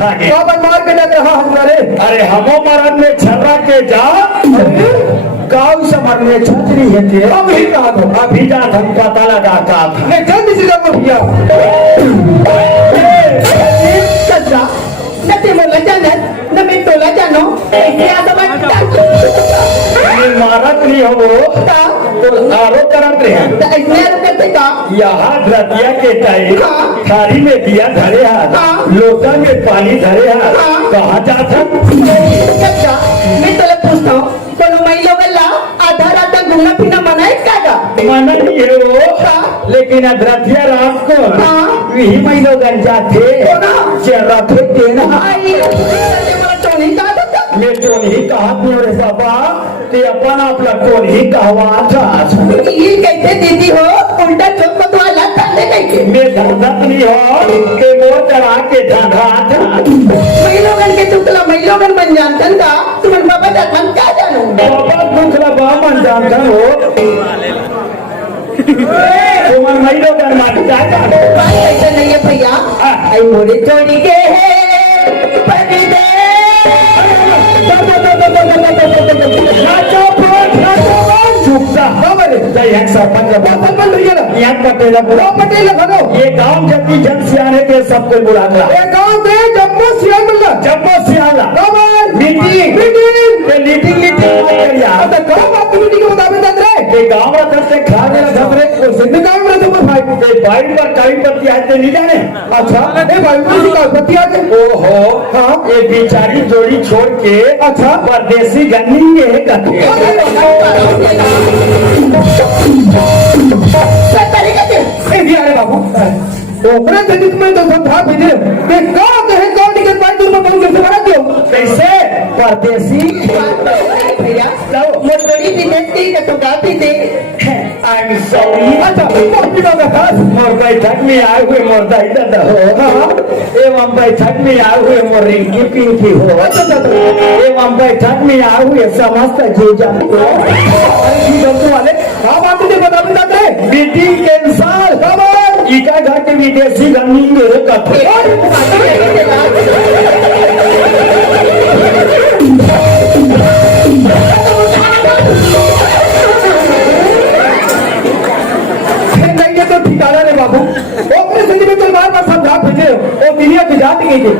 खागे बाबा मार के डर रहा हमारे अरे हमो मरन में छर्रा के जा गाँव से मरने छतरी है थे अब ही कहा तो अभी जा हम पता लगा का था मैं जल्दी से जाऊँ भैया कच्चा नते मोला जानत न मैं तोला जानो ऐसे आदम मारत नहीं हो तो आरोप करत रहे ऐसे आदम करते का यहाँ रतिया के टाइम हाँ। थारी में दिया धरे हाथ हाँ। लोटा में पानी धरे हाथ हाँ। कहाँ जाता कच्चा मैं तोले पूछता हूँ तो महिला वाला आधा रात घूमना फिरना मना है कागा मना नहीं है वो हाँ। लेकिन अधरतिया रात को हाँ। वही महीनों गंजा थे हो ना। चेहरा थे देना आई मला टोनी का था मैं जो नहीं कहा रे बाबा ते अपन आपला कोण ही कहवा था ये कहते दीदी हो उल्टा चोट को तो अलग करने नहीं मैं धंधक नहीं हो के वो चढ़ा के धंधा था महिलोगन के तुकला महिलोगन बन जानतन का तुम्हारे बाबा जातन क्या जानू बाबा दुखला बामन जानता हो तुम्हार महिलों का माटी जाता बात ऐसा नहीं है भैया आई मोरे चोरी के है परदे चुपता एक सरपंच सरपंच भैया ना यहाँ पटेला बुला पटेल घरो ये गांव जबकि जन सियाने के सबको बुलाता ये गांव दे जम्मू सियाल मिलला जम्मू सियाला खबर मीटिंग मीटिंग करिया तो गांव बात मीटिंग के मुताबिक दे रहे ये गांव रतन से खा मेरा खबरे वो सिंध गांव में तो भाई ये बाइट पर काई पत्ती आते नहीं जाने अच्छा ए भाई किसी का पतिया के ओहो हाँ ये बेचारी जोड़ी छोड़ के अच्छा परदेसी गन्नी ये है कथे अरे बाबू ओकरे तनिक में तो सब था भेजे ते का कहे कौन टिकट पाई तुम बहुत कैसे भरा दियो कैसे परदेसी भैया मोटोरी विदेश की photography they I am sorry अच्छा मोटी बाबा खास मोर बैठक में आए हुए मोर दादा हो एवं बैठक में आए हुए मोर रिंकी पिंकी हो एवं बैठक में आए हुए समस्त जीजा वाले हाँ बात तुझे बता मीटिंग कैंसल खबर इका घर के विदेशी गन्नी मेरे कथे तो ठिकाना रे बाबू ओपरे से में तो बार बार समझा भेजे ओ दुनिया गुजरात गई थी